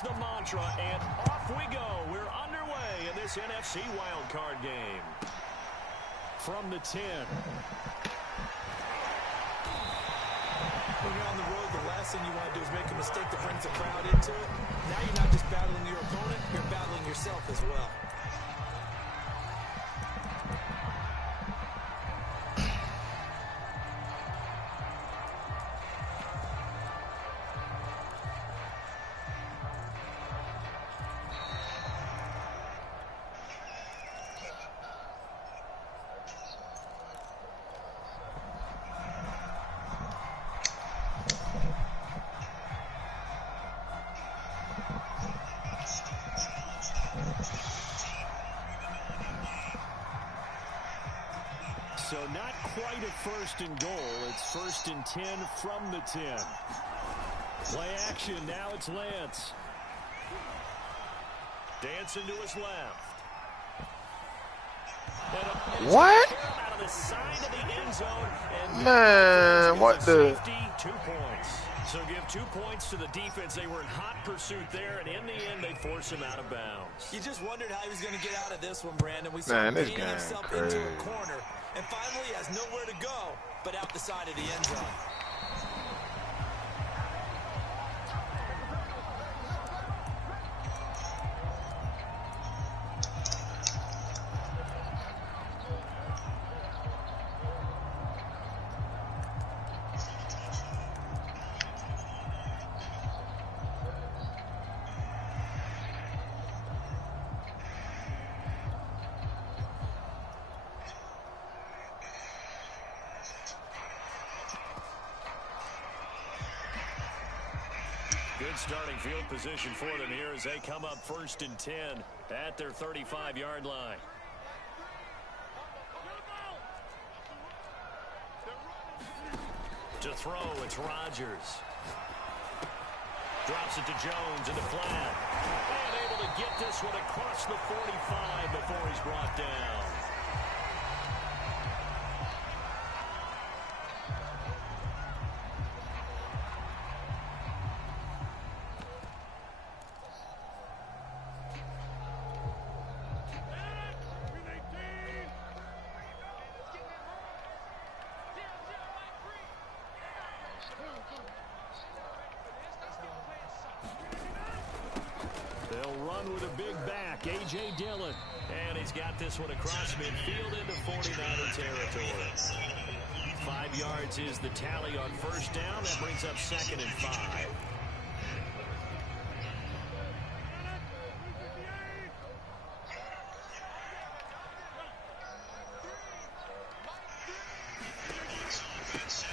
is the mantra, and off we go. We're underway in this NFC wildcard game. From the 10. When you're on the road, the last thing you want to do is make a mistake that brings the crowd into it. Now you're not just battling your opponent, you're battling yourself as well. So not quite a first and goal. It's 1st and 10 from the 10. Play action. Now it's Lance. Dancing to his left. What? Man, what the? 2 points. So give 2 points to the defense. They were in hot pursuit there, and in the end, they force him out of bounds. You just wondered how he was going to get out of this one, Brandon. We saw him painting himself into a corner, and finally he has nowhere to go but out the side of the end zone. Good starting field position for them here as they come up 1st and 10 at their 35-yard line. To throw, it's Rodgers. Drops it to Jones in the flat. And able to get this one across the 45 before he's brought down. They'll run with a big back, A.J. Dillon. And he's got this one across midfield into 49er territory. 5 yards is the tally on 1st down. That brings up 2nd and 5.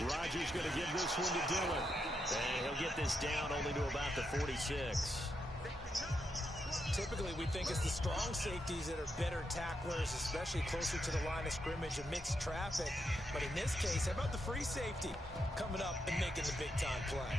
Rodgers going to give this one to Dillon. And he'll get this down only to about the 46. Typically, we think it's the strong safeties that are better tacklers, especially closer to the line of scrimmage amidst traffic. But in this case, how about the free safety coming up and making the big-time play?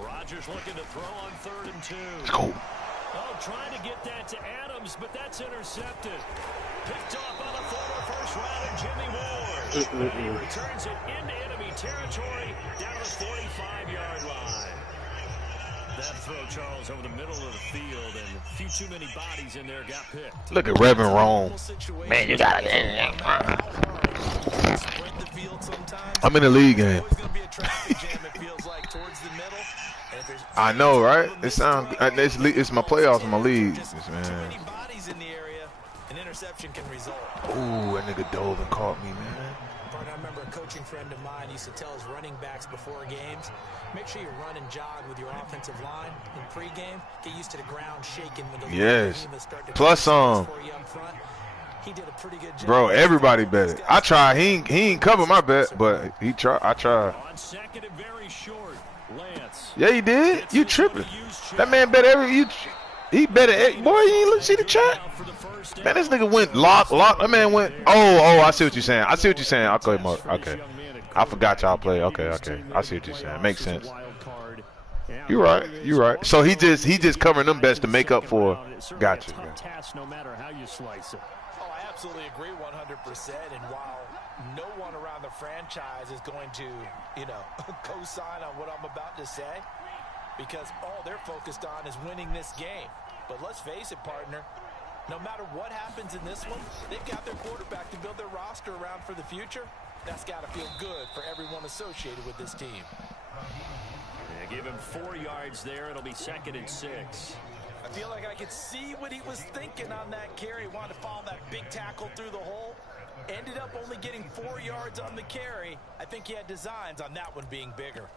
Rodgers looking to throw on 3rd and 2. Let's go. Oh, trying to get that to Adams, but that's intercepted. Picked off by the former first-rounder Jimmy Ward. He returns it into enemy territory down to the 45-yard line. That throw, Charles, over the middle of the field, and a few too many bodies in there got picked. Look at Reverend Rome. Man, you got it. I'm in the league game. I know, right? It sounds. It's my playoffs in my league, man. Ooh, that nigga dove and caught me, man. I remember a coaching friend of mine used to tell his running backs before games, make sure you run and jog with your offensive line in pregame. Get used to the ground shaking when the yes. Plus He did a pretty good job. Bro, everybody bet it. I tried. He ain't cover my bet, but he tried. I tried. On second and very short, Lance. Yeah, he did. You tripping? That man bet he bet it. Boy, you ain't see the chat. Man, this nigga went lock. That man went. Oh, I see what you're saying. Okay, Mark. Okay, I forgot y'all play. Okay. I see what you're saying. Makes sense. You're right. So he just covering them bets to make up for. Gotcha. No matter how you slice it. Oh, I absolutely agree 100%. And while no one around the franchise is going to, co-sign on what I'm about to say, because all they're focused on is winning this game. But let's face it, partner, no matter what happens in this one, they've got their quarterback to build their roster around for the future. That's got to feel good for everyone associated with this team. Yeah, give him 4 yards there. It'll be 2nd and 6. I feel like I could see what he was thinking on that carry. He wanted to follow that big tackle through the hole. Ended up only getting 4 yards on the carry. I think he had designs on that one being bigger.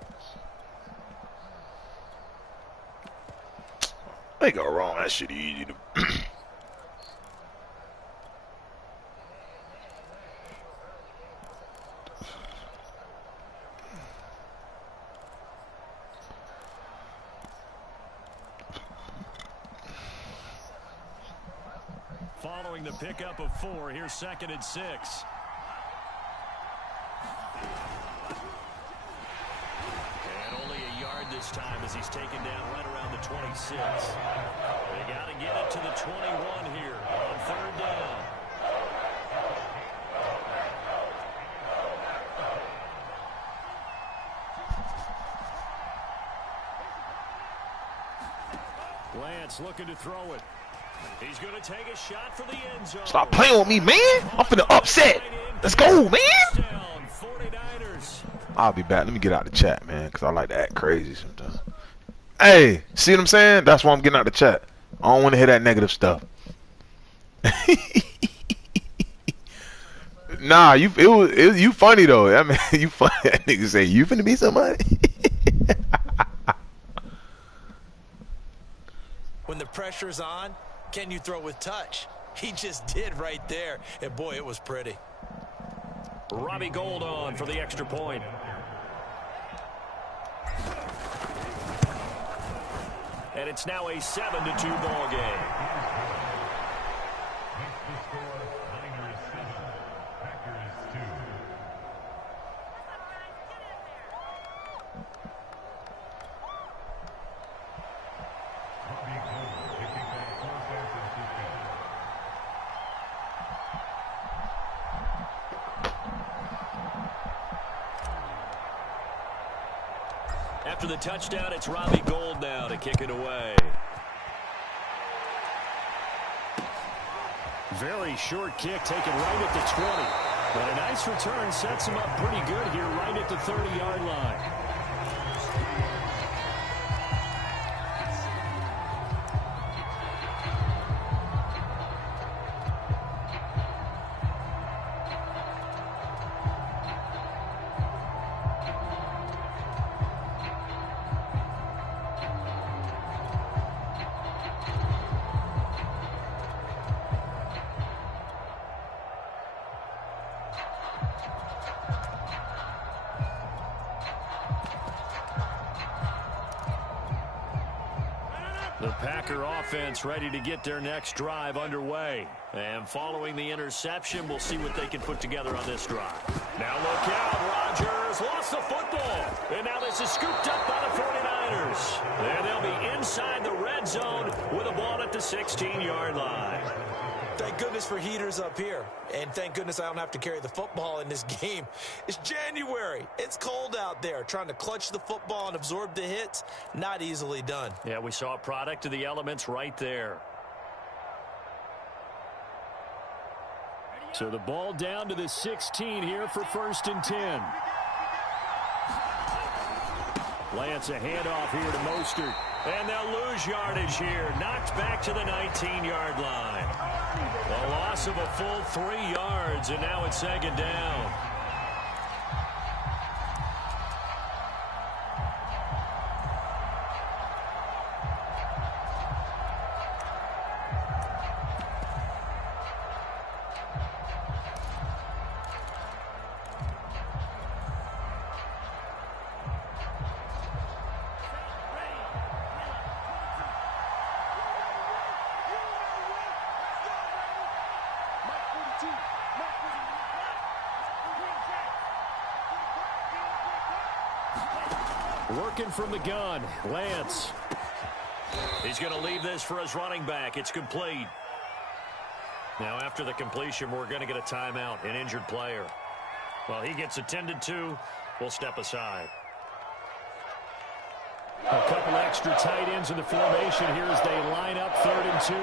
They go wrong. That shit easy to. Following the pickup of 4, here's 2nd and 6. And only a yard this time as he's taken down right around the 26. They got to get it to the 21 here on 3rd down. Lance looking to throw it. He's going to take a shot for the end zone. Stop playing with me, man. I'm finna upset. Let's go, man. I'll be back. Let me get out the chat, man, because I like to act crazy sometimes. Hey, see what I'm saying? That's why I'm getting out the chat. I don't want to hear that negative stuff. Nah, you funny though. I mean, you funny. That nigga say you finna be somebody. When the pressure's on, can you throw with touch? He just did right there. And boy, it was pretty. Robbie Gould on for the extra point. And it's now a 7-2 ball game. After the touchdown, it's Robbie Gould now to kick it away. Very short kick taken right at the 20. But a nice return sets him up pretty good here right at the 30-yard line. The Packer offense ready to get their next drive underway. And following the interception, we'll see what they can put together on this drive. Now look out, Rodgers lost the football. And now this is scooped up by the 49ers. And they'll be inside the red zone with a ball at the 16-yard line. Thank goodness for heaters up here. And thank goodness I don't have to carry the football in this game. It's January. It's cold out there. Trying to clutch the football and absorb the hits, not easily done. Yeah, we saw a product of the elements right there. So the ball down to the 16 here for 1st and 10. Lance a handoff here to Mostert. And they'll lose yardage here. Knocked back to the 19-yard line. A loss of a full 3 yards, and now it's 2nd down. Working from the gun, Lance. He's going to leave this for his running back. It's complete. Now, after the completion, we're going to get a timeout, an injured player. While he gets attended to, we'll step aside. A couple extra tight ends in the formation here as they line up 3rd and 2.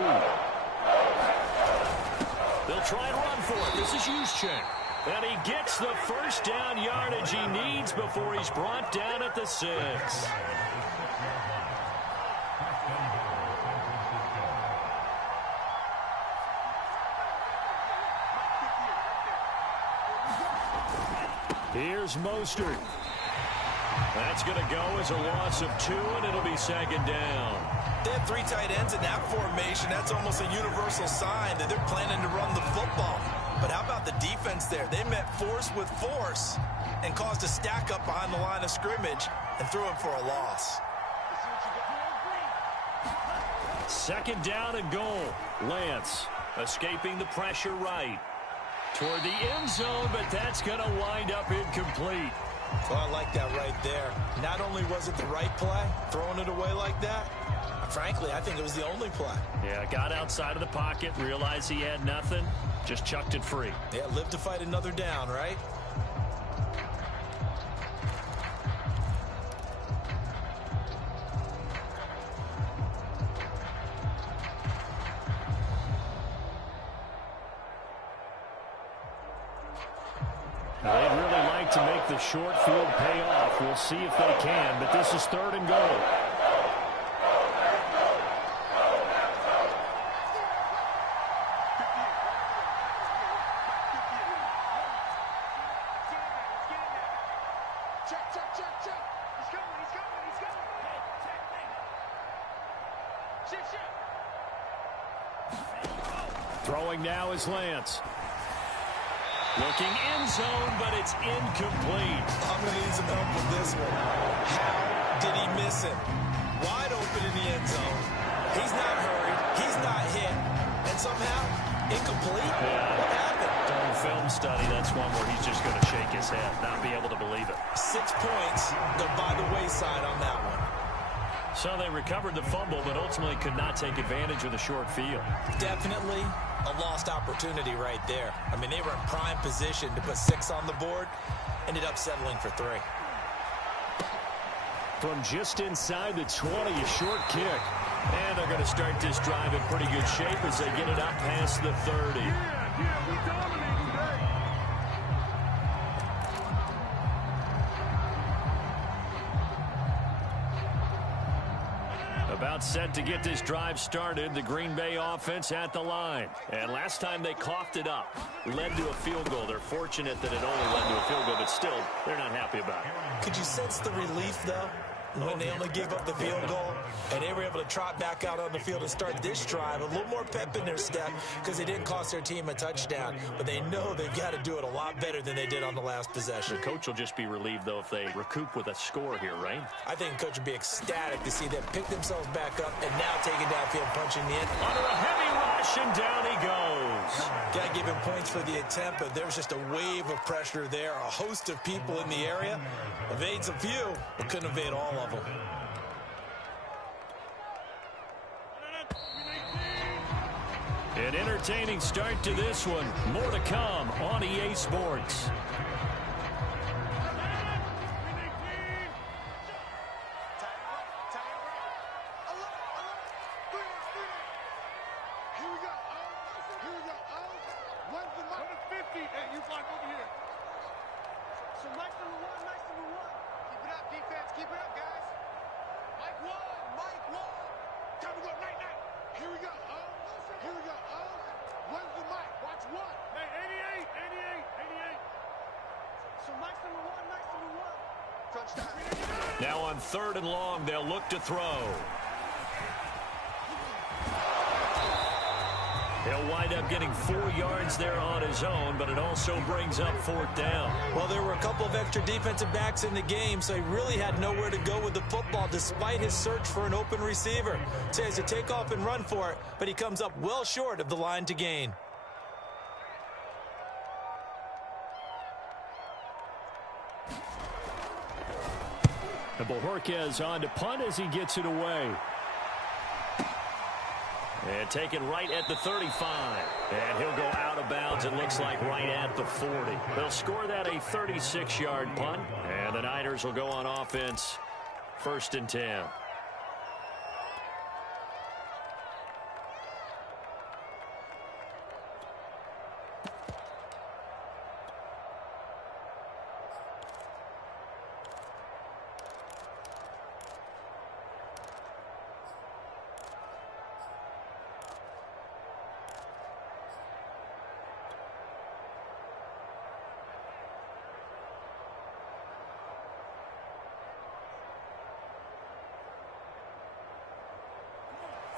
They'll try and run for it. This is Juszczyk. And he gets the first down yardage he needs before he's brought down at the 6. Here's Mostert. That's going to go as a loss of 2, and it'll be 2nd down. They have 3 tight ends in that formation. That's almost a universal sign that they're planning to run the football. But how about the defense there? They met force with force and caused a stack up behind the line of scrimmage and threw him for a loss. 2nd down and goal. Lance escaping the pressure right toward the end zone, but that's going to wind up incomplete. Well, I like that right there. Not only was it the right play, throwing it away like that, frankly, I think it was the only play. Yeah, got outside of the pocket, realized he had nothing, just chucked it free. Yeah, live to fight another down, right? They'd really like to make the short field pay off. We'll see if they can, but this is 3rd and goal. Throwing now is Lance. Looking end zone, but it's incomplete. I'm going to need some help with this one. How did he miss him? Wide open in the end zone. He's not hurried. He's not hit. And somehow, incomplete? Yeah. What happened? During film study, that's one where he's just going to shake his head, not be able to believe it. 6 points. They're by the wayside on that one. So they recovered the fumble, but ultimately could not take advantage of the short field. Definitely a lost opportunity right there. I mean, they were in prime position to put 6 on the board. Ended up settling for 3. From just inside the 20, a short kick. And they're going to start this drive in pretty good shape as they get it up past the 30. We dominate today. About set to get this drive started, the Green Bay offense at the line. And last time they coughed it up, led to a field goal. They're fortunate that it only led to a field goal, but still, they're not happy about it. Could you sense the relief, though, when they only gave up the field goal and they were able to trot back out on the field and start this drive? A little more pep in their step because they didn't cost their team a touchdown, but they know they've got to do it a lot better than they did on the last possession. The coach will just be relieved, though, if they recoup with a score here, right? I think the coach would be ecstatic to see them pick themselves back up and now take it downfield, punching the end. Under a heavy rush, and down he goes. Got to give him points for the attempt, but there's just a wave of pressure there. A host of people in the area. Evades a few, but couldn't evade all of them. An entertaining start to this one. More to come on EA Sports. Now on 3rd and long, they'll look to throw. He'll wind up getting 4 yards there on his own, but it also brings up 4th down. Well, there were a couple of extra defensive backs in the game, so he really had nowhere to go with the football despite his search for an open receiver. So he has to take off and run for it, but he comes up well short of the line to gain. And Bojorquez on to punt as he gets it away. And taken right at the 35. And he'll go out of bounds, it looks like, right at the 40. They'll score that a 36-yard punt. And the Niners will go on offense, 1st and 10.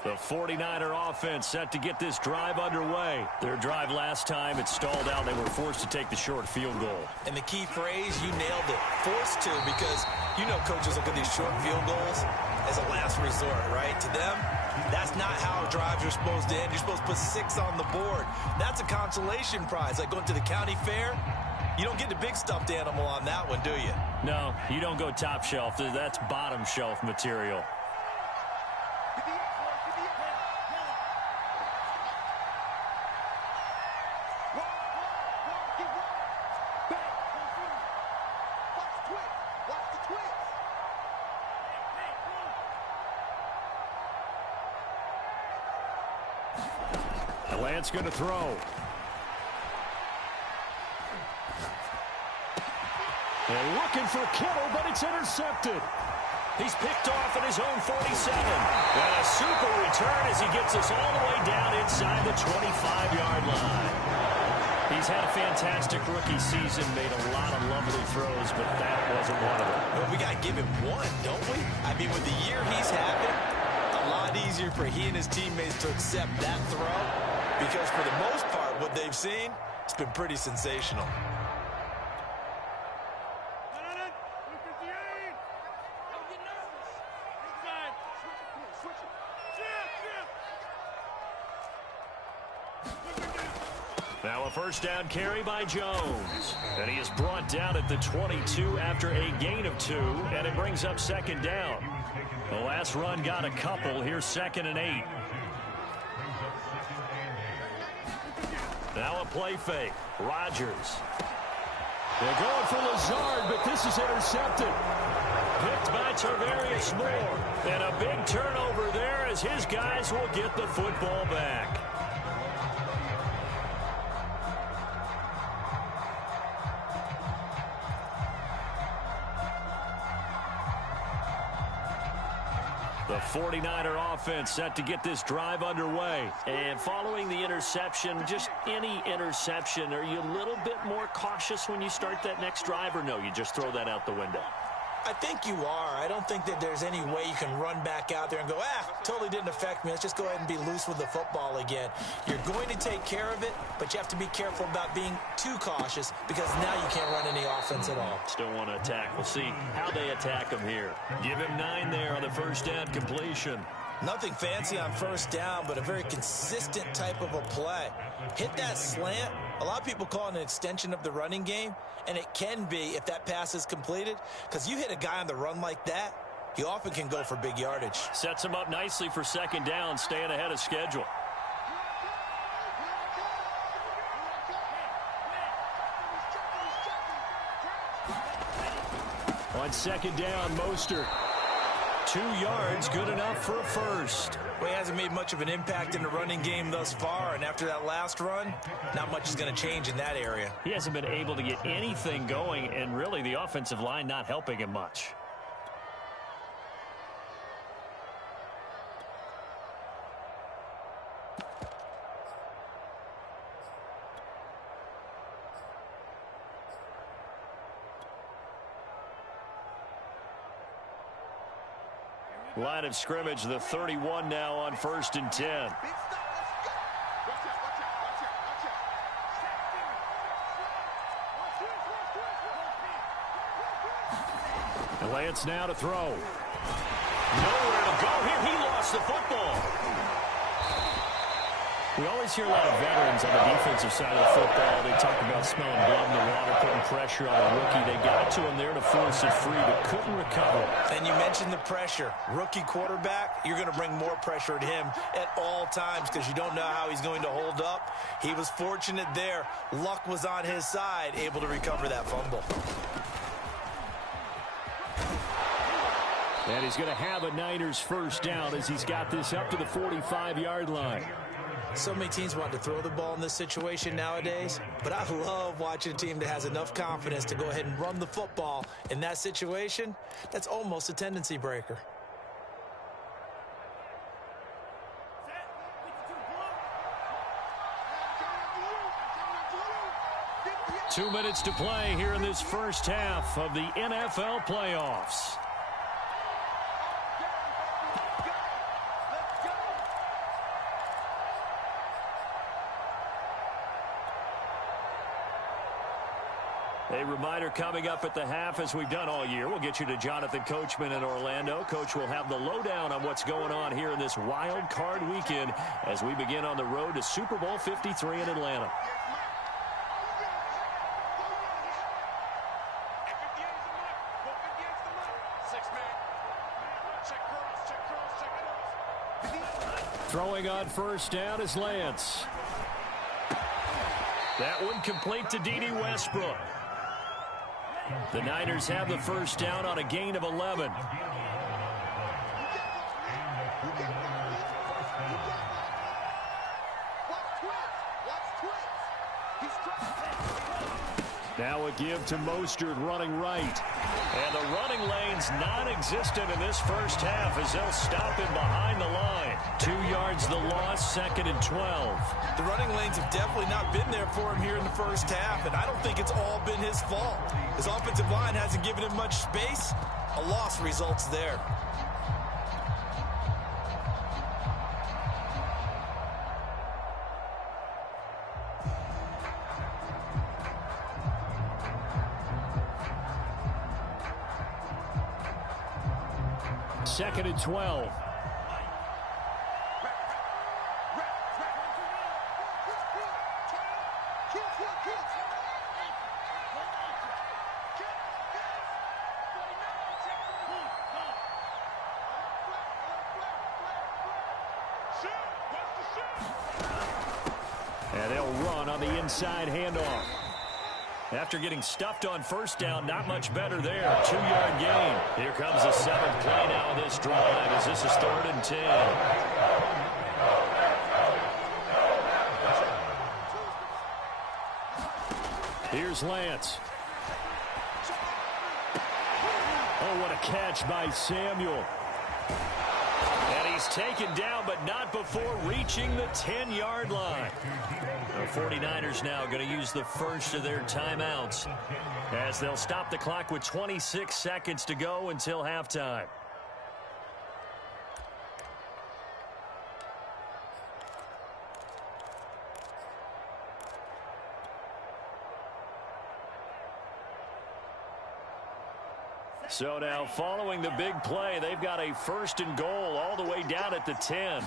The 49er offense set to get this drive underway. Their drive last time, it stalled out. They were forced to take the short field goal. And the key phrase, you nailed it. Forced to, because you know coaches look at these short field goals as a last resort, right? To them, that's not how drives are supposed to end. You're supposed to put 6 on the board. That's a consolation prize. Like going to the county fair, you don't get the big stuffed animal on that one, do you? No, you don't go top shelf. That's bottom shelf material. Lance going to throw. And looking for Kittle, but it's intercepted. He's picked off at his own 47. And a super return as he gets us all the way down inside the 25-yard line. He's had a fantastic rookie season, made a lot of lovely throws, but that wasn't one of them. Well, we got to give him one, don't we? I mean, with the year he's having, a lot easier for he and his teammates to accept that throw. Because for the most part, what they've seen, it's been pretty sensational. Now a first down carry by Jones. And he is brought down at the 22 after a gain of 2. And it brings up 2nd down. The last run got a couple. Here's 2nd and 8. Now a play fake. Rodgers. They're going for Lazard, but this is intercepted. Picked by Tarvarius Moore. And a big turnover there as his guys will get the football back. The 49er offense set to get this drive underway. And following the interception, just any interception, are you a little bit more cautious when you start that next drive, or no, you just throw that out the window? I think you are. I don't think that there's any way you can run back out there and go, totally didn't affect me. Let's just go ahead and be loose with the football again. You're going to take care of it, but you have to be careful about being too cautious because now you can't run any offense at all. Still want to attack. We'll see how they attack him here. Give him 9 there on the first down completion. Nothing fancy on first down, but a very consistent type of a play. Hit that slant. A lot of people call it an extension of the running game, and it can be if that pass is completed, because you hit a guy on the run like that, he often can go for big yardage. Sets him up nicely for 2nd down, staying ahead of schedule. On 2nd down, Mostert. 2 yards, good enough for a first. Well, he hasn't made much of an impact in the running game thus far, and after that last run, not much is going to change in that area. He hasn't been able to get anything going, and really the offensive line not helping him much. Line of scrimmage, the 31 now on 1st and 10. And Lance now to throw. Nowhere to go here. He lost the football. We always hear a lot of veterans on the defensive side of the football. They talk about smelling blood in the water, putting pressure on a rookie. They got to him there to force it free, but couldn't recover. And you mentioned the pressure. Rookie quarterback, you're going to bring more pressure at him at all times because you don't know how he's going to hold up. He was fortunate there. Luck was on his side, able to recover that fumble. And he's going to have a Niners first down as he's got this up to the 45-yard line. So many teams want to throw the ball in this situation nowadays, but I love watching a team that has enough confidence to go ahead and run the football. In that situation, that's almost a tendency breaker. Two minutes to play here in this first half of the NFL playoffs. A reminder coming up at the half, as we've done all year. We'll get you to Jonathan Coachman in Orlando. Coach will have the lowdown on what's going on here in this wild card weekend as we begin on the road to Super Bowl 53 in Atlanta. Throwing on first down is Lance. That one complete to D.D. Westbrook. The Niners have the first down on a gain of 11. Now a give to Mostert running right. And the running lane's non-existent in this first half as they'll stop him behind the line. 2 yards the loss, 2nd and 12. The running lanes have definitely not been there for him here in the first half, and I don't think it's all been his fault. His offensive line hasn't given him much space. A loss results there. Second and 12. And they'll run on the inside handoff. After getting stuffed on first down, not much better there. 2-yard gain. Here comes the 7th play now of this drive as this is 3rd and 10. Here's Lance. Oh, what a catch by Samuel. And he's taken down, but not before reaching the 10-yard line. The 49ers now going to use the first of their timeouts as they'll stop the clock with 26 seconds to go until halftime. So now following the big play, they've got a 1st and goal all the way down at the 10.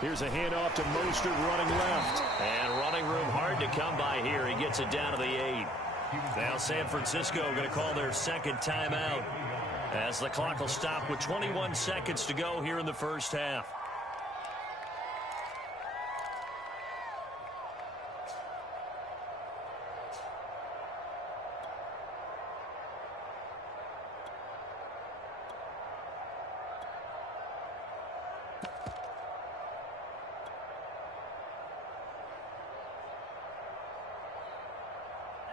Here's a handoff to Mostert running left. And running room hard to come by here. He gets it down to the 8. Now San Francisco going to call their 2nd timeout as the clock will stop with 21 seconds to go here in the first half.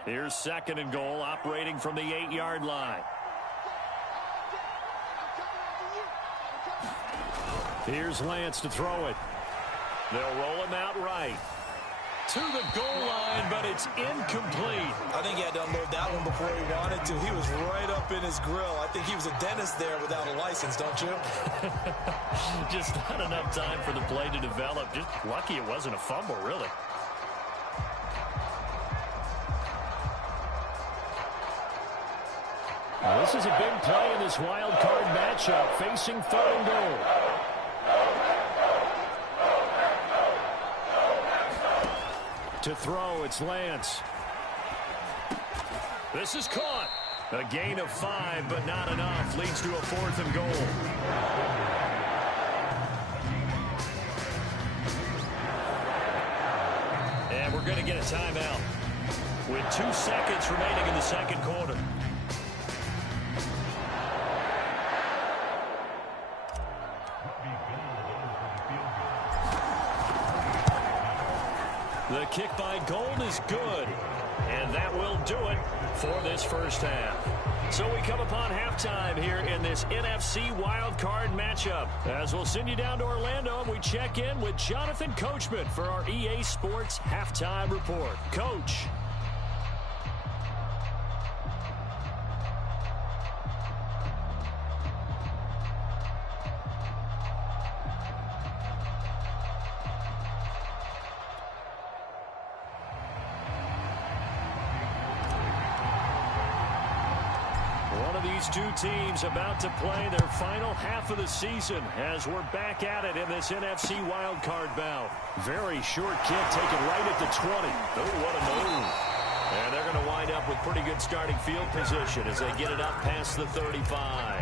Here's 2nd and goal, operating from the 8-yard line. Here's Lance to throw it. They'll roll him out right. To the goal line, but it's incomplete. I think he had to unload that one before he wanted to. He was right up in his grill. I think he was a dentist there without a license, don't you? Just not enough time for the play to develop. Just lucky it wasn't a fumble, really. Now, this is a big play in this wild card matchup, facing 3rd and goal. To throw, it's Lance. This is caught. A gain of 5, but not enough. Leads to a 4th and goal. And we're going to get a timeout with 2 seconds remaining in the second quarter. The kick by Gold is good. And that will do it for this first half. So we come upon halftime here in this NFC wildcard matchup. As we'll send you down to Orlando, and we check in with Jonathan Coachman for our EA Sports Halftime Report. Coach. These two teams about to play their final half of the season as we're back at it in this NFC wildcard bout. Very short kick taken right at the 20. Oh, what a move. And they're going to wind up with pretty good starting field position as they get it up past the 35.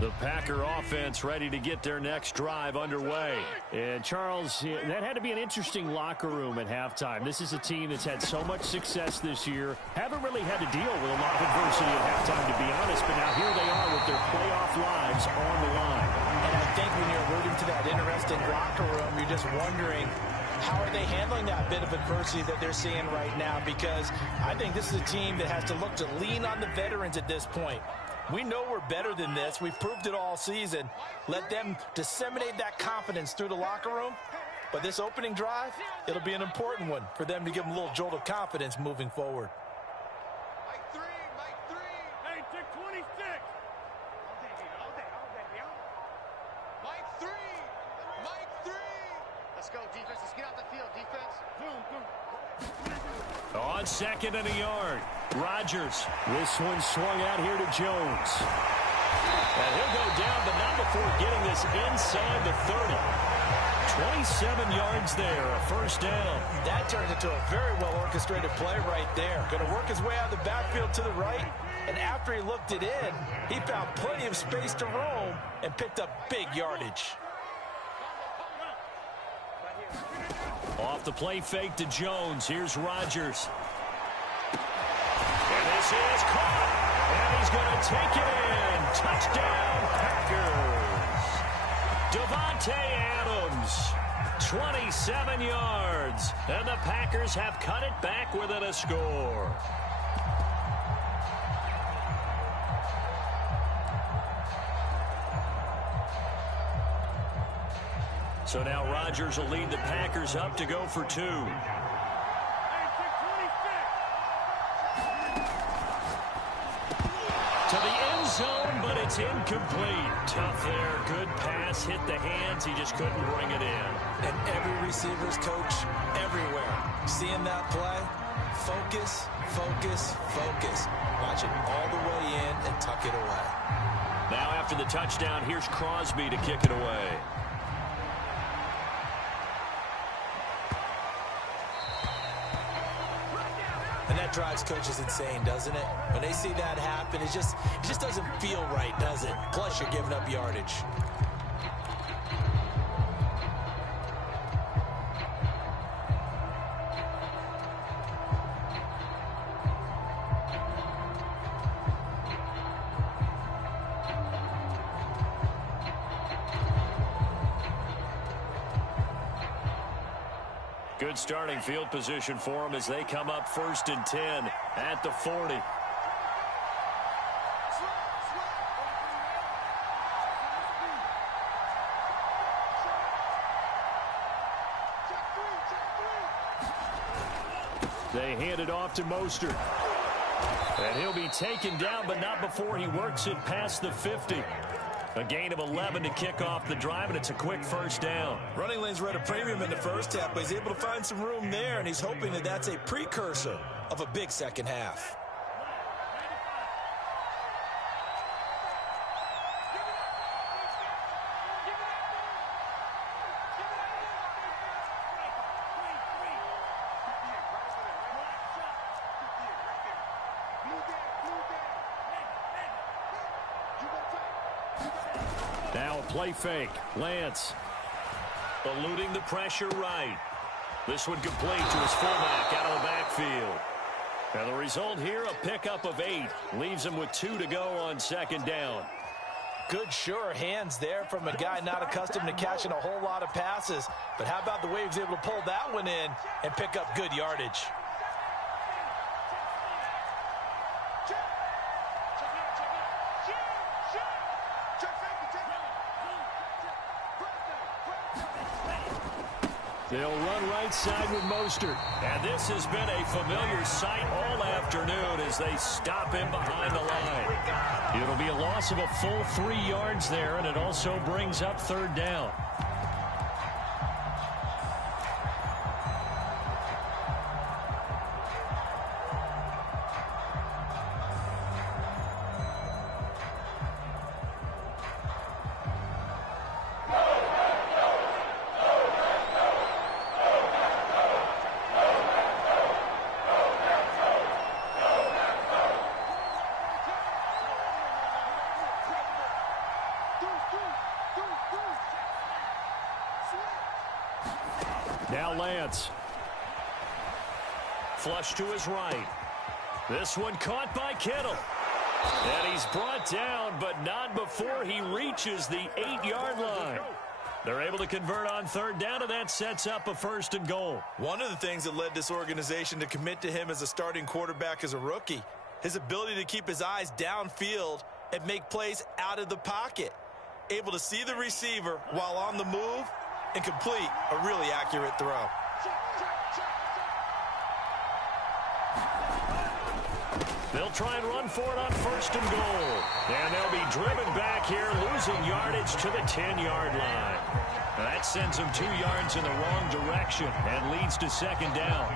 The Packer offense ready to get their next drive underway. And, Charles, that had to be an interesting locker room at halftime. This is a team that's had so much success this year. Haven't really had to deal with a lot of adversity at halftime, to be honest. But now here they are with their playoff lives on the line. And I think when you're alluding to that interesting locker room, you're just wondering, how are they handling that bit of adversity that they're seeing right now? Because I think this is a team that has to look to lean on the veterans at this point. We know we're better than this. We've proved it all season. Let them disseminate that confidence through the locker room. But this opening drive, it'll be an important one for them to give them a little jolt of confidence moving forward. Mike 3. Hey, take 26. All day. Mike 3. Let's go, defense. Let's get out the field, defense. On 2nd and a yard, Rodgers. This one swung out here to Jones. And he'll go down, but not before getting this inside the 30. 27 yards there, a first down. That turns into a very well-orchestrated play right there. Going to work his way out of the backfield to the right, and after he looked it in, he found plenty of space to roam and picked up big yardage. Off the play fake to Jones. Here's Rodgers. And this is caught. And he's going to take it in. Touchdown, Packers. Devontae Adams, 27 yards. And the Packers have cut it back within a score. So now Rodgers will lead the Packers up to go for 2. To the end zone, but it's incomplete. Tough there. Good pass. Hit the hands. He just couldn't bring it in. And every receiver's coach everywhere. Seeing that play, focus. Watch it all the way in and tuck it away. Now after the touchdown, here's Crosby to kick it away. And that drives coaches insane, doesn't it? When they see that happen, it just doesn't feel right, does it? Plus, you're giving up yardage. Good starting field position for them as they come up 1st and 10 at the 40. They hand it off to Mostert. And he'll be taken down, but not before he works it past the 50. A gain of 11 to kick off the drive, and it's a quick first down. Running lanes were at a premium in the first half, but he's able to find some room there, and he's hoping that that's a precursor of a big second half. Now a play fake. Lance eluding the pressure right. This one complete to his fullback out of the backfield. And the result here, a pickup of 8. Leaves him with 2 to go on second down. Good, sure hands there from a guy not accustomed to catching a whole lot of passes. But how about the way he was able to pull that one in and pick up good yardage? They'll run right side with Mostert. And this has been a familiar sight all afternoon as they stop him behind the line. It'll be a loss of a full 3 yards there, and it also brings up third down. Now Lance. Flush to his right. This one caught by Kittle. And he's brought down, but not before he reaches the 8-yard line. They're able to convert on third down, and that sets up a 1st and goal. One of the things that led this organization to commit to him as a starting quarterback as a rookie, his ability to keep his eyes downfield and make plays out of the pocket. Able to see the receiver while on the move and complete a really accurate throw. They'll try and run for it on 1st and goal. And they'll be driven back here, losing yardage to the 10-yard line. Now that sends them 2 yards in the wrong direction and leads to second down.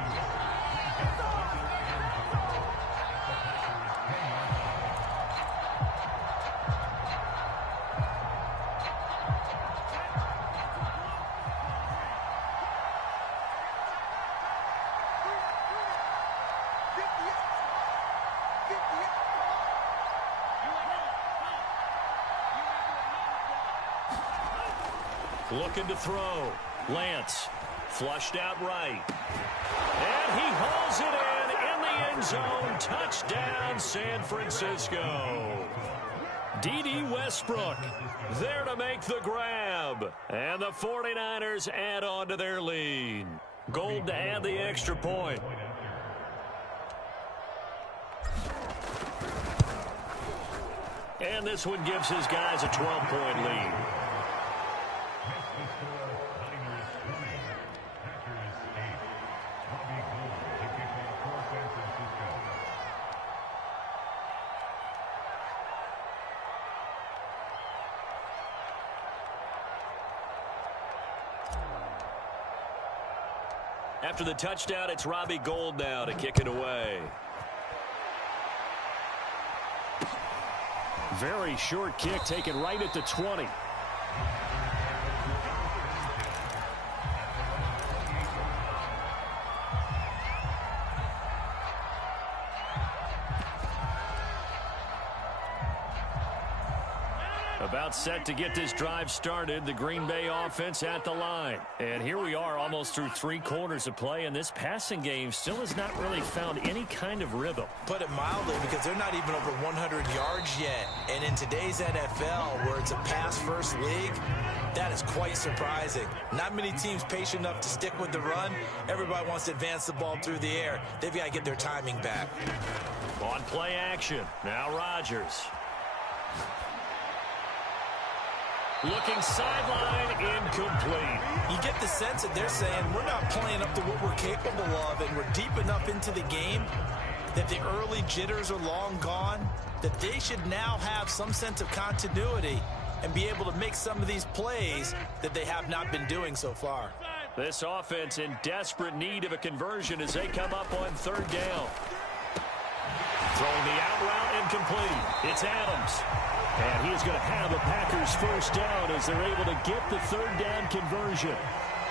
Looking to throw. Lance flushed out right. And he hauls it in the end zone. Touchdown, San Francisco. D.D. Westbrook there to make the grab. And the 49ers add on to their lead. Gold to add the extra point. And this one gives his guys a 12-point lead. After the touchdown, it's Robbie Gould now to kick it away. Very short kick taken right at the 20. About set to get this drive started. The Green Bay offense at the line. And here we are almost through 3 quarters of play, and this passing game still has not really found any kind of rhythm. Put it mildly, because they're not even over 100 yards yet. And in today's NFL, where it's a pass-first league, that is quite surprising. Not many teams patient enough to stick with the run. Everybody wants to advance the ball through the air. They've got to get their timing back. On play action, now Rodgers. Looking sideline, incomplete. You get the sense that they're saying we're not playing up to what we're capable of, and we're deep enough into the game that the early jitters are long gone, that they should now have some sense of continuity and be able to make some of these plays that they have not been doing so far. This offense in desperate need of a conversion as they come up on third down. Throwing the out route incomplete. It's Adams. And he's going to have the Packers first down as they're able to get the third down conversion.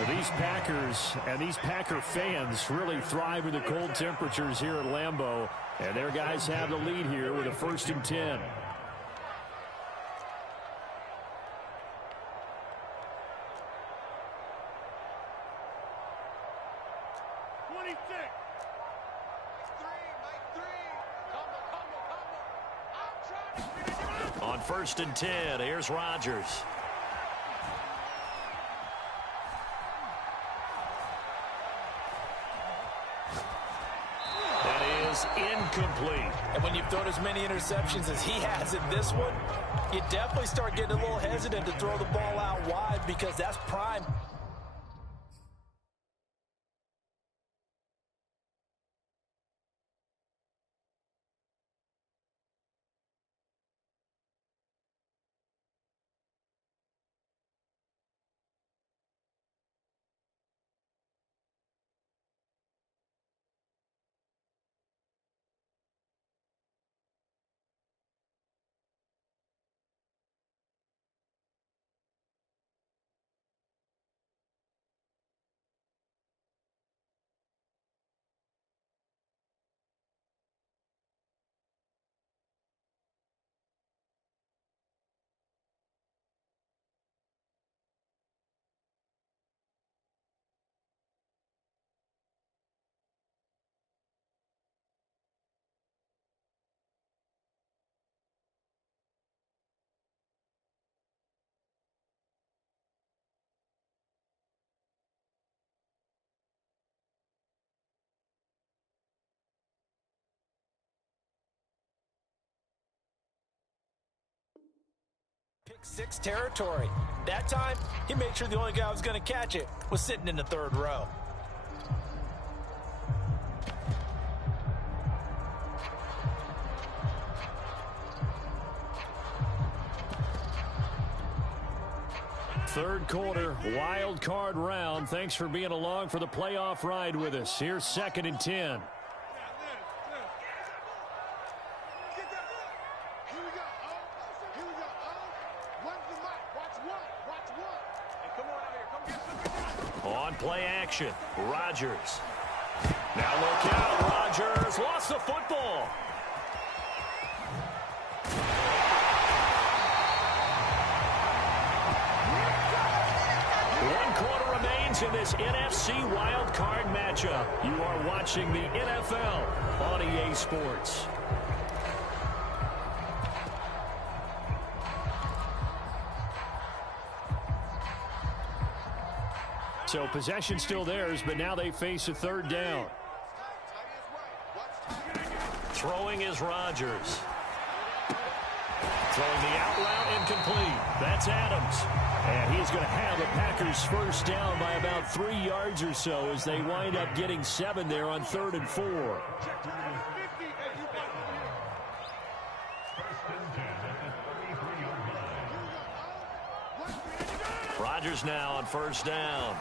These Packers and these Packer fans really thrive in the cold temperatures here at Lambeau. And their guys have the lead here with a 1st and 10. On 1st and 10, here's Rodgers. That is incomplete. And when you've thrown as many interceptions as he has in this one, you definitely start getting a little hesitant to throw the ball out wide because that's prime. Pick 6 territory. That time, he made sure the only guy who was going to catch it was sitting in the 3rd row. Third quarter, wild card round. Thanks for being along for the playoff ride with us. Here's 2nd and 10. On play action, Rodgers. Now look out, Rodgers lost the football. One quarter remains in this NFC wild card matchup. You are watching the NFL on EA Sports. So possession still theirs, but now they face a 3rd down. Throwing is Rodgers. Throwing the out route incomplete. That's Adams. And he's going to have the Packers first down by about 3 yards or so as they wind up getting 7 there on 3rd and 4. Rodgers now on first down.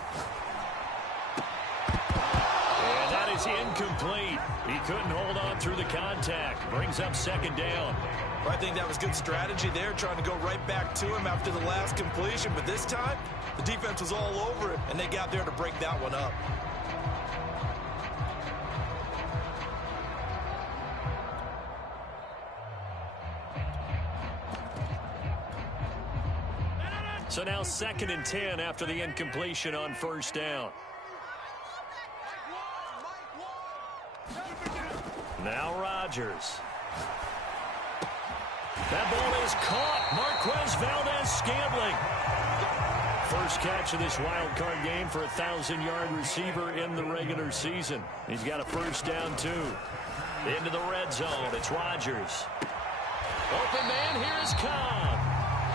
And that is incomplete. He couldn't hold on through the contact. Brings up 2nd down. I think that was good strategy there, trying to go right back to him after the last completion. But this time, the defense was all over it, and they got there to break that one up. So now 2nd and 10 after the incompletion on first down. Now Rodgers. That ball is caught. Marquez Valdez-Scantling. First catch of this wild card game for a 1,000-yard receiver in the regular season. He's got a first down, too. Into the red zone. It's Rodgers. Open man, here's Cobb.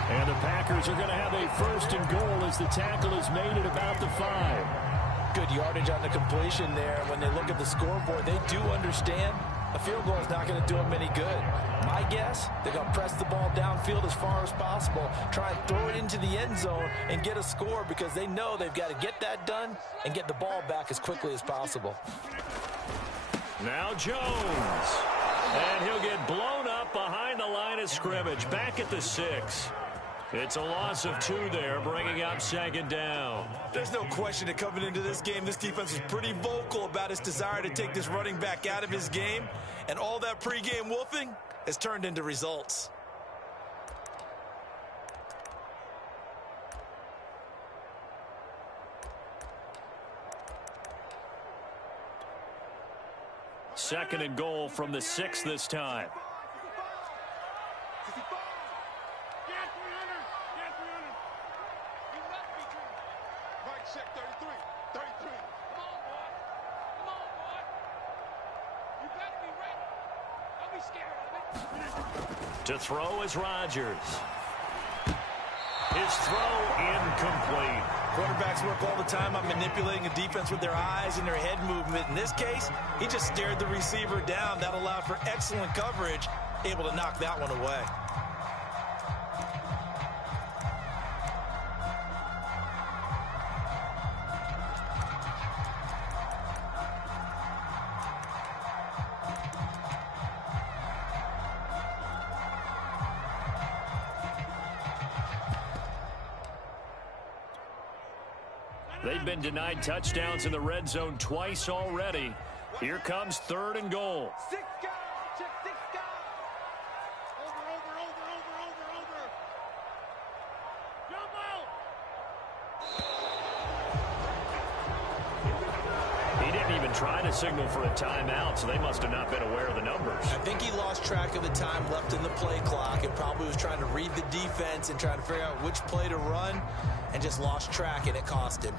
And the Packers are going to have a 1st and goal as the tackle is made at about the 5. Good yardage on the completion there. When they look at the scoreboard, they do understand A field goal is not going to do them any good. My guess, they're going to press the ball downfield as far as possible, try and throw it into the end zone and get a score because they know they've got to get that done and get the ball back as quickly as possible. Now Jones. And he'll get blown up behind the line of scrimmage, back at the 6. It's a loss of 2 there, bringing up 2nd down. There's no question that coming into this game, this defense was pretty vocal about its desire to take this running back out of his game, and all that pregame wolfing has turned into results. Second and goal from the 6 this time. To throw is Rodgers. His throw incomplete. Quarterbacks work all the time on manipulating a defense with their eyes and their head movement. In this case, he just stared the receiver down. That allowed for excellent coverage, able to knock that one away. They've been denied touchdowns in the red zone twice already. Here comes 3rd and goal. 6 guys. Check 6 guys. Over. Jump out. He didn't even try to signal for a timeout, so they must have not been aware of the numbers. I think he lost track of the time left in the play clock and probably was trying to read the defense and trying to figure out which play to run and just lost track, and it cost him.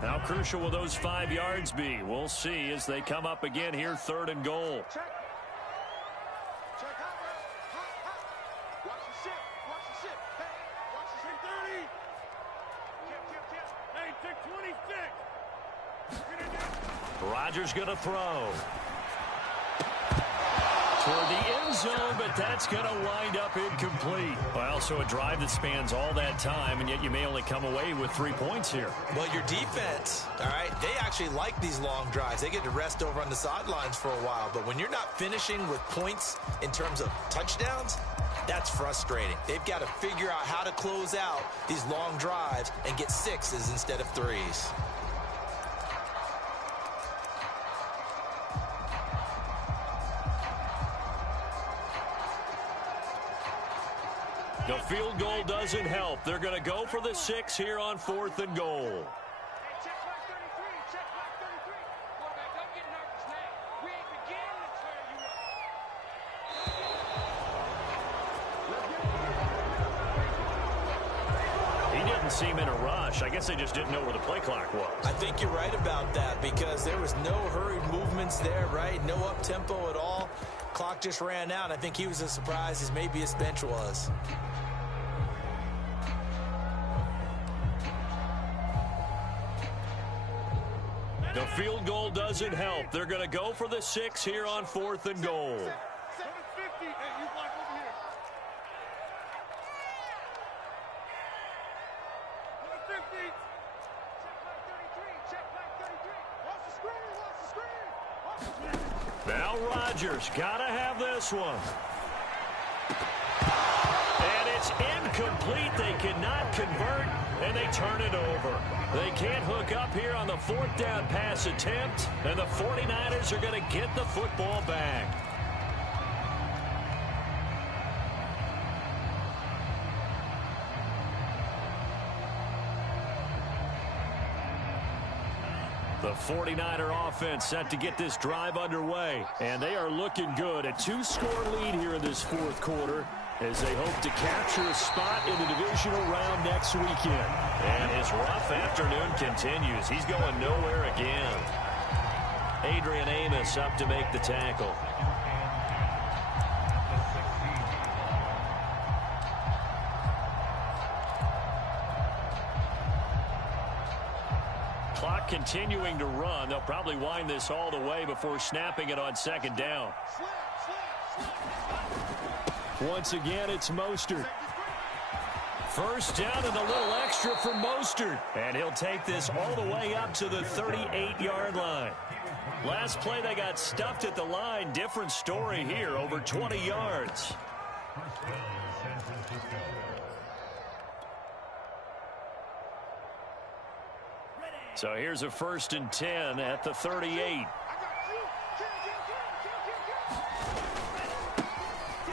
How crucial will those 5 yards be? We'll see as they come up again here, 3rd and goal. Check hot. Watch the ship. Hey, watch the 30. Hey, take 26. Rodgers going to throw. Toward the end zone, but that's going to wind up incomplete. Well, so a drive that spans all that time, and yet you may only come away with 3 points here. Well, your defense, all right, they actually like these long drives. They get to rest over on the sidelines for a while. But when you're not finishing with points in terms of touchdowns, that's frustrating. They've got to figure out how to close out these long drives and get 6s instead of 3s. The field goal doesn't help. They're going to go for the 6 here on 4th and goal. Hey, check back 33. Quarterback, don't get nervous now. We ain't beginning to tear you up. He didn't seem in a rush. I guess they just didn't know where the play clock was. I think you're right about that because there was no hurried movements there, right? No up-tempo at all. Clock just ran out. I think he was as surprised as maybe his bench was. The field goal doesn't help. They're going to go for the 6 here on 4th and goal. 750. Hey, you block over here. 150. Check back 33. Watch the screen. Now Rodgers got to have this one. And it's incomplete. They cannot convert, and they turn it over. They can't hook up here on the 4th down pass attempt, and the 49ers are going to get the football back. The 49er offense set to get this drive underway, and they are looking good. A 2-score lead here in this 4th quarter as they hope to capture a spot in the divisional round next weekend. And his rough afternoon continues. He's going nowhere again. Adrian Amos up to make the tackle. clock continuing to run. They'll probably wind this all the way before snapping it on second down. Once again, it's Mostert. First down and a little extra for Mostert. And he'll take this all the way up to the 38-yard line. Last play, they got stuffed at the line. Different story here, over 20 yards. So here's a 1st and 10 at the 38.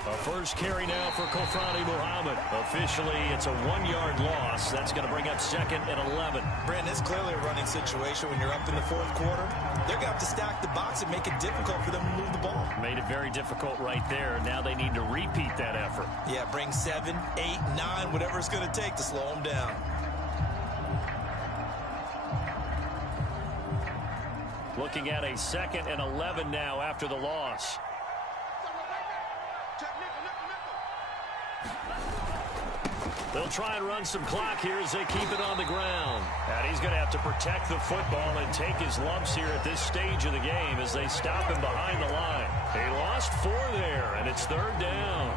A first carry now for Kofrani Muhammad. Officially, it's a 1-yard loss. That's going to bring up 2nd and 11. Brandon, it's clearly a running situation when you're up in the 4th quarter. They're going to have to stack the box and make it difficult for them to move the ball. Made it very difficult right there. Now they need to repeat that effort. Yeah, bring 7, 8, 9, whatever it's going to take to slow them down. Looking at a 2nd and 11 now after the loss. They'll try and run some clock here as they keep it on the ground. And he's going to have to protect the football and take his lumps here at this stage of the game as they stop him behind the line. He lost 4 there, and it's 3rd down.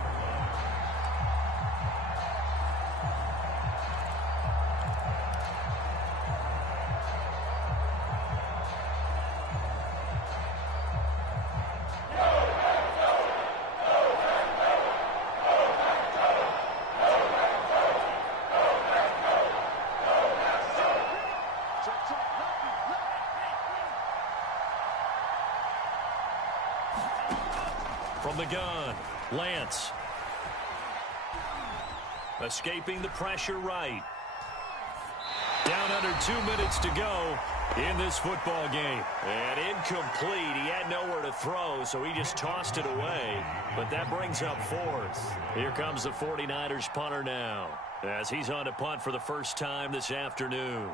From the gun, Lance. Escaping the pressure right. Down under 2 minutes to go in this football game. And incomplete. He had nowhere to throw, so he just tossed it away. But that brings up 4th. Here comes the 49ers punter now, as he's on to punt for the first time this afternoon.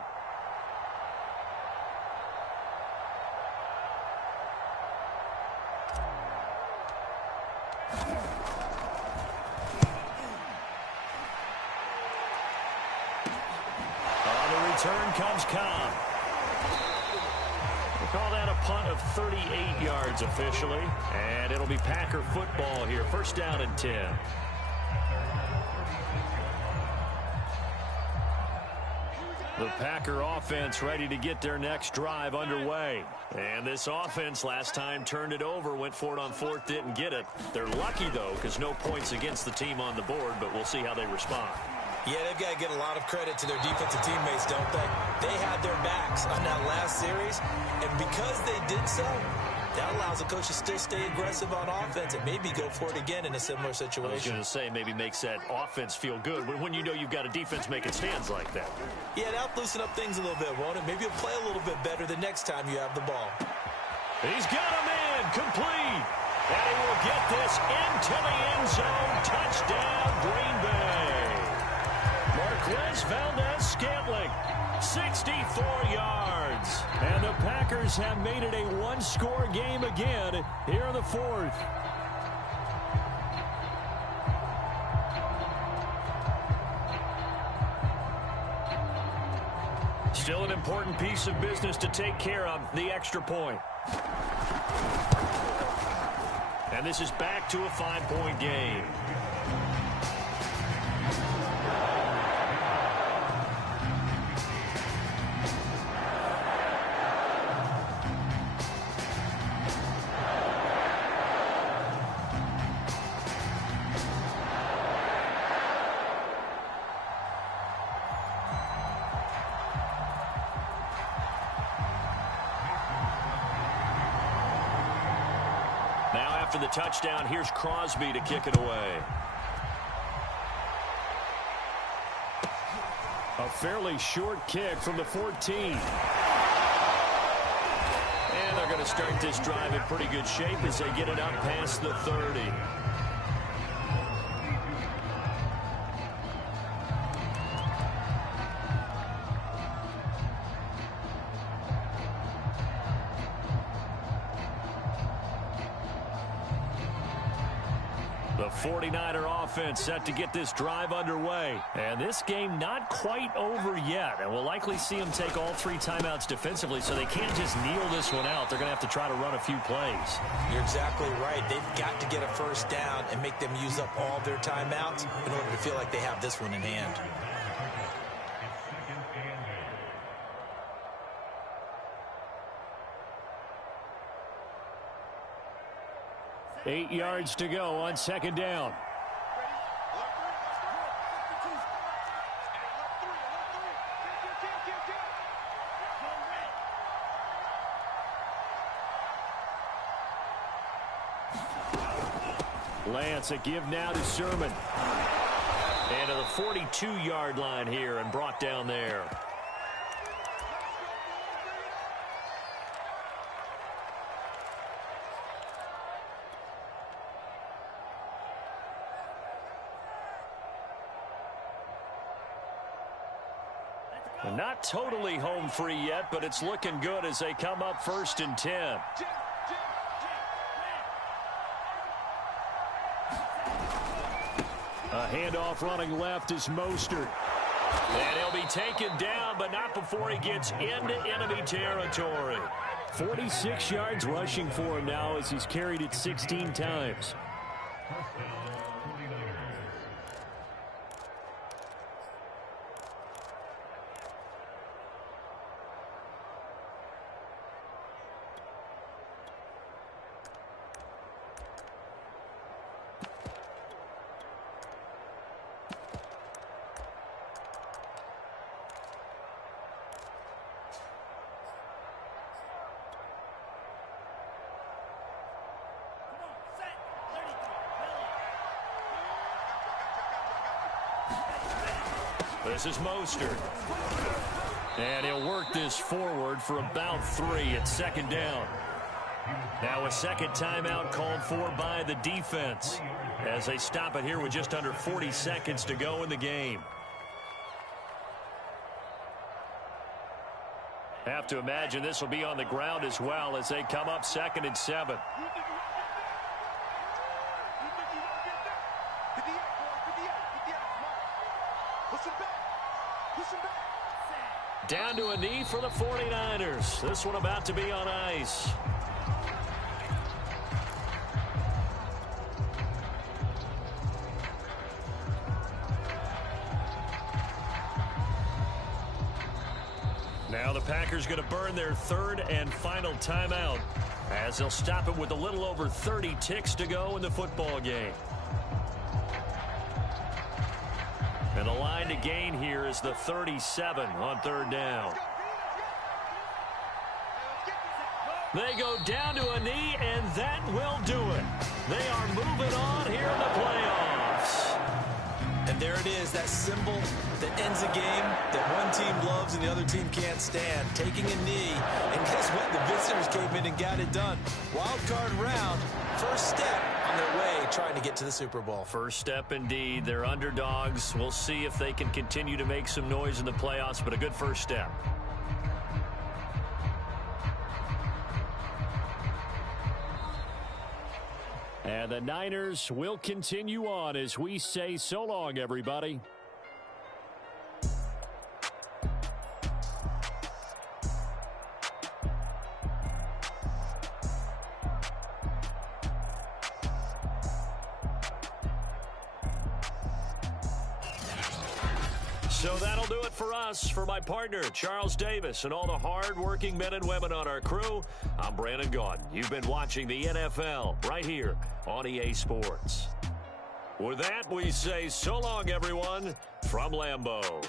Return comes Cobb. We'll call that a punt of 38 yards officially. And it'll be Packer football here. 1st down and 10. The Packer offense ready to get their next drive underway. And this offense last time turned it over, went for it on 4th, didn't get it. They're lucky, though, because no points against the team on the board, but we'll see how they respond. Yeah, they've got to get a lot of credit to their defensive teammates, don't they? They had their backs on that last series, and because they did so, that allows the coach to still stay aggressive on offense and maybe go for it again in a similar situation. I was going to say, maybe makes that offense feel good when you know you've got a defense making stands like that. Yeah, that'll loosen up things a little bit, won't it? Maybe you'll play a little bit better the next time you have the ball. He's got him in, complete. And he will get this into the end zone. Touchdown, Green Bay. Marquez Valdez-Scantling, 64 yards. And the Packers have made it a one-score game again here in the 4th. Still an important piece of business to take care of, the extra point. And this is back to a 5-point game. After the touchdown, here's Crosby to kick it away. A fairly short kick from the 14. And they're going to start this drive in pretty good shape as they get it up past the 30. The 49er offense set to get this drive underway. And this game not quite over yet. And we'll likely see them take all 3 timeouts defensively, so they can't just kneel this one out. They're going to have to try to run a few plays. You're exactly right. They've got to get a first down and make them use up all their timeouts in order to feel like they have this one in hand. Eight yards to go on second down. Lance, a give now to Sermon. And to the 42-yard line here and brought down there. Not totally home free yet, but it's looking good as they come up 1st and 10. A handoff running left is Mostert. And he'll be taken down, but not before he gets into enemy territory. 46 yards rushing for him now as he's carried it 16 times. This is Mostert. And he'll work this forward for about 3 at 2nd down. Now a second timeout called for by the defense as they stop it here with just under 40 seconds to go in the game. Have to imagine this will be on the ground as well as they come up 2nd and 7. Down to a knee for the 49ers. This one about to be on ice. Now the Packers going to burn their 3rd and final timeout as they'll stop it with a little over 30 ticks to go in the football game. And the line to gain here is the 37 on 3rd down. They go down to a knee, and that will do it. They are moving on here in the playoffs. And there it is, that symbol that ends a game that one team loves and the other team can't stand. Taking a knee, and guess what? The visitors came in and got it done. Wild card round, first step on their way trying to get to the Super Bowl. First step indeed. They're underdogs. We'll see if they can continue to make some noise in the playoffs, but a good first step. And the Niners will continue on as we say so long, everybody. So that'll do it for us. For my partner, Charles Davis, and all the hard-working men and women on our crew, I'm Brandon Gaudin. You've been watching the NFL right here on EA Sports. With that, we say so long, everyone, from Lambeau.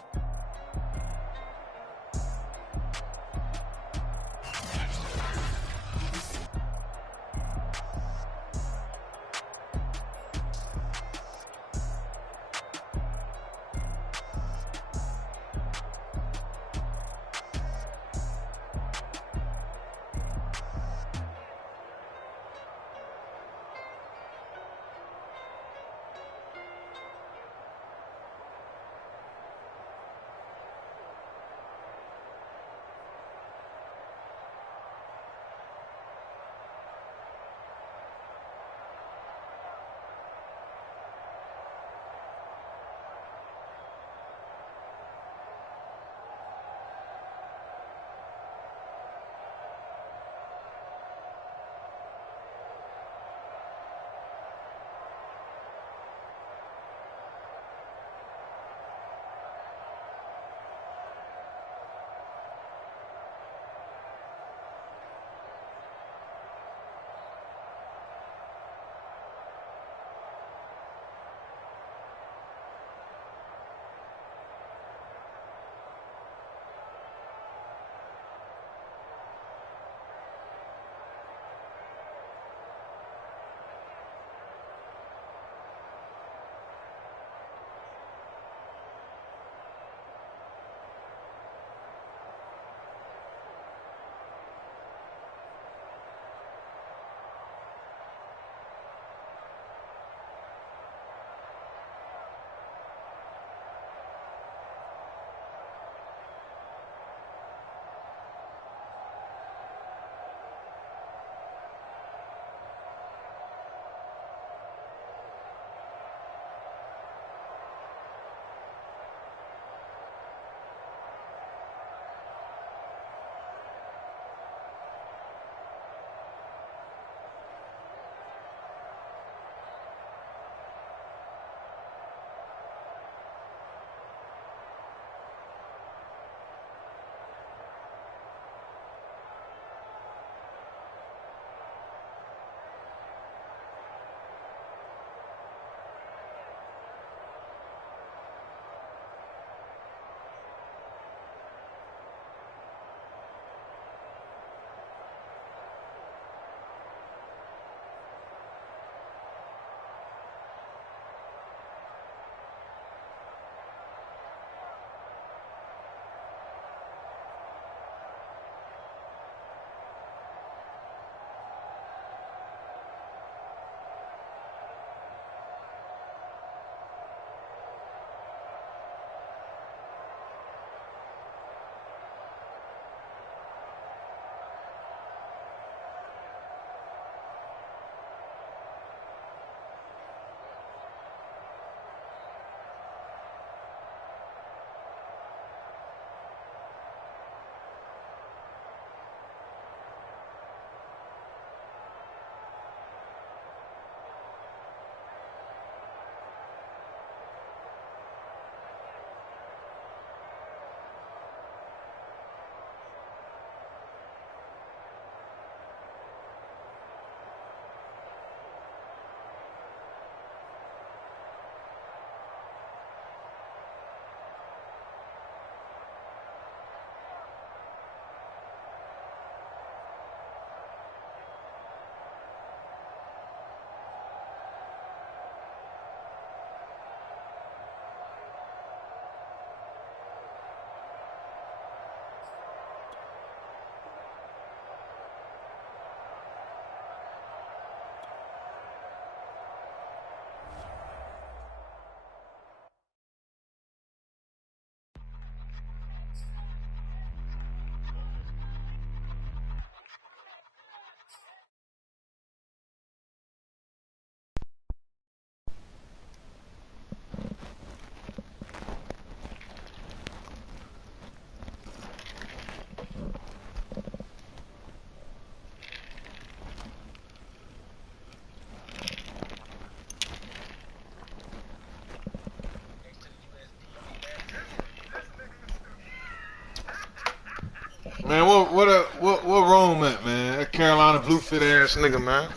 Carolina blue fit ass nigga, man.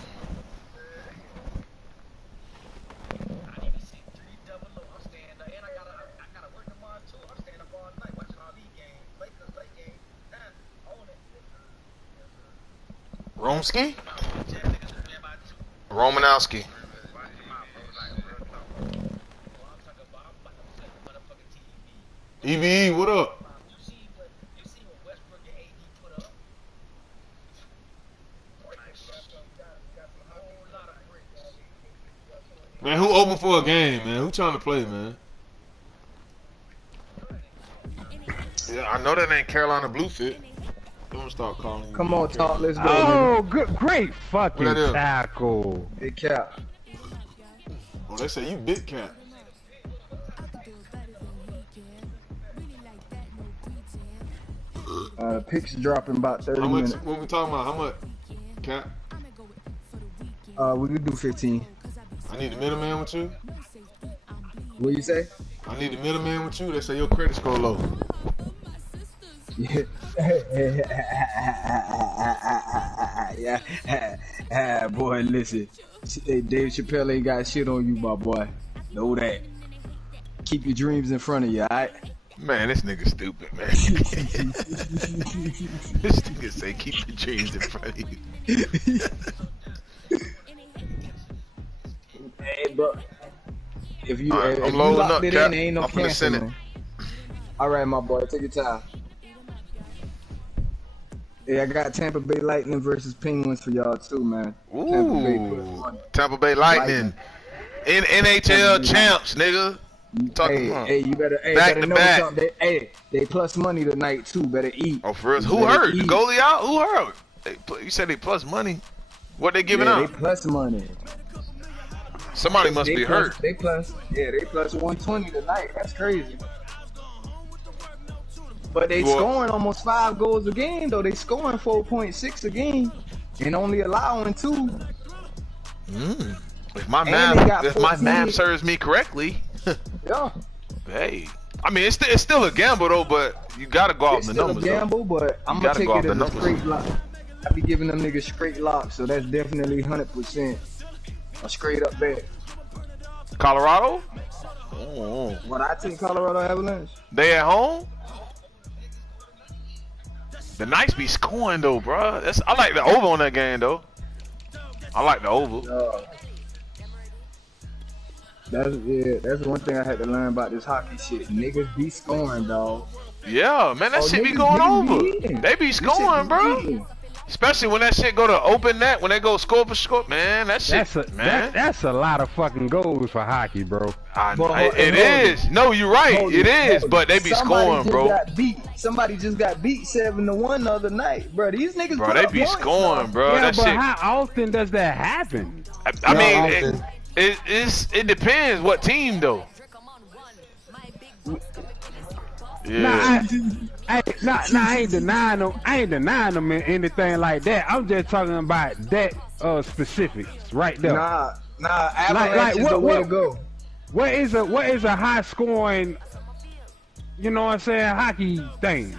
Romsky? Romanowski. EVE, what up? Man, who open for a game, man? Who trying to play, man? Yeah, I know that ain't Carolina Bluefit. Don't start calling. Come on, talk. Let's go. Oh, good, great fucking What that is? tackle. Big cap. Oh, they say you big cat. Picks dropping about 30 How much? minutes. What we talking about? How much? Cat? We could do 15. I need the middleman with you. What you say? I need the middleman with you. They say your credit score low. Yeah. Yeah. Boy, listen. Dave Chappelle ain't got shit on you, my boy. Know that. Keep your dreams in front of you, alright? Man, this nigga stupid, man. This nigga say keep your dreams in front of you. Hey, bro. If you, All right, if I'm you loading locked up, it Cap. in, ain't no I'm finna send it. canceling. Alright, my boy. Take your time. Yeah, I got Tampa Bay Lightning versus Penguins for y'all too, man. Ooh, Tampa Bay Lightning. In NHL champs, nigga. Talking about. Hey, you better, Back better to know back. something. They plus money tonight too. Better eat. Oh, for real? You Who better hurt? The eat. goalie out? Who hurt? You said they plus money. What they giving Yeah, out? they plus money. Somebody must be hurt. They plus 120 tonight. That's crazy. But they scoring almost 5 goals a game though. They scoring 4.6 a game and only allowing 2. If my And math serves me correctly, Yeah. hey, I mean it's still a gamble though, but you gotta go off It's the still numbers. a gamble, but I'm You gonna gotta take go off it the as a numbers. straight lock. I be giving them niggas straight locks, so that's definitely 100% a straight up bet. Colorado? Oh, What I take Colorado Avalanche? they at home? The Knights be scoring though, bro. I like the over on that game though. I like the over. That's one thing I had to learn about this hockey shit. Niggas be scoring, dog. Yeah, man, that shit be niggas going over. eating. They be This shit scoring, be bro. eating. Especially when that shit go to open net, when they go score for score, man. That shit, That's a lot of fucking goals for hockey, bro. It is. No, you're right. It is, but they be scoring, bro. Somebody just got beat 7-1 the other night, bro. These niggas, Bro, they be scoring, bro. Yeah, That but shit. how often does that happen? I mean, it depends what team though. Yeah. I ain't denying them. I ain't denying them anything like that. I'm just talking about that specifics right there. Nah. Avalanche is the way to go. What is a high scoring, you know what I'm saying, hockey thing?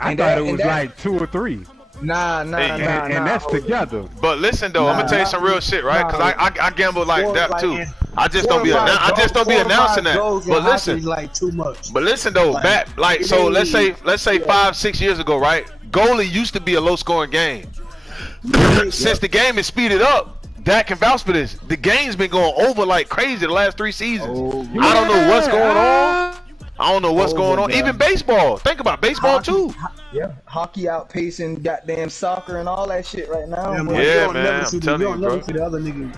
I thought it was like 2 or 3. Nah. And that's together. But listen though, I'm gonna tell you some real shit, right? Cause I gamble like that too. I just don't be announcing that. But listen, like too much. But listen though, so let's say 5-6 years ago, right? Goalie used to be a low scoring game. Since the game is speeded up, Dak can vouch for this. The game's been going over like crazy the last 3 seasons. I don't know what's going on. I don't know what's going on. Even baseball. Think about baseball too. Yeah, hockey outpacing goddamn soccer and all that shit right now. Yeah, man. I'm telling you, bro. The other nigga.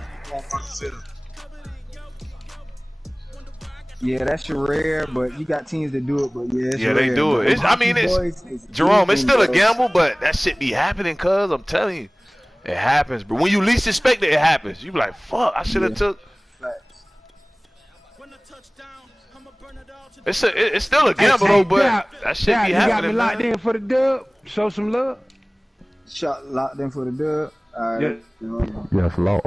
Yeah, that's rare, but you got teams that do it. But yeah, they do it. Jerome, it's still a gamble, but that shit be happening, cuz I'm telling you, it happens. But when you least expect it, it happens. You be like, fuck, I should have took. It's still a gamble though, but that shit be happening. You got me locked in for the dub. Show some love. Locked in for the dub. All right. Yes, Lord.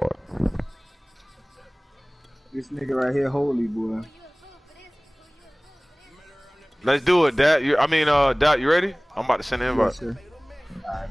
This nigga right here, holy boy. Let's do it, Dad. Dad, you ready? I'm about to send an invite. Yes, sir. All right.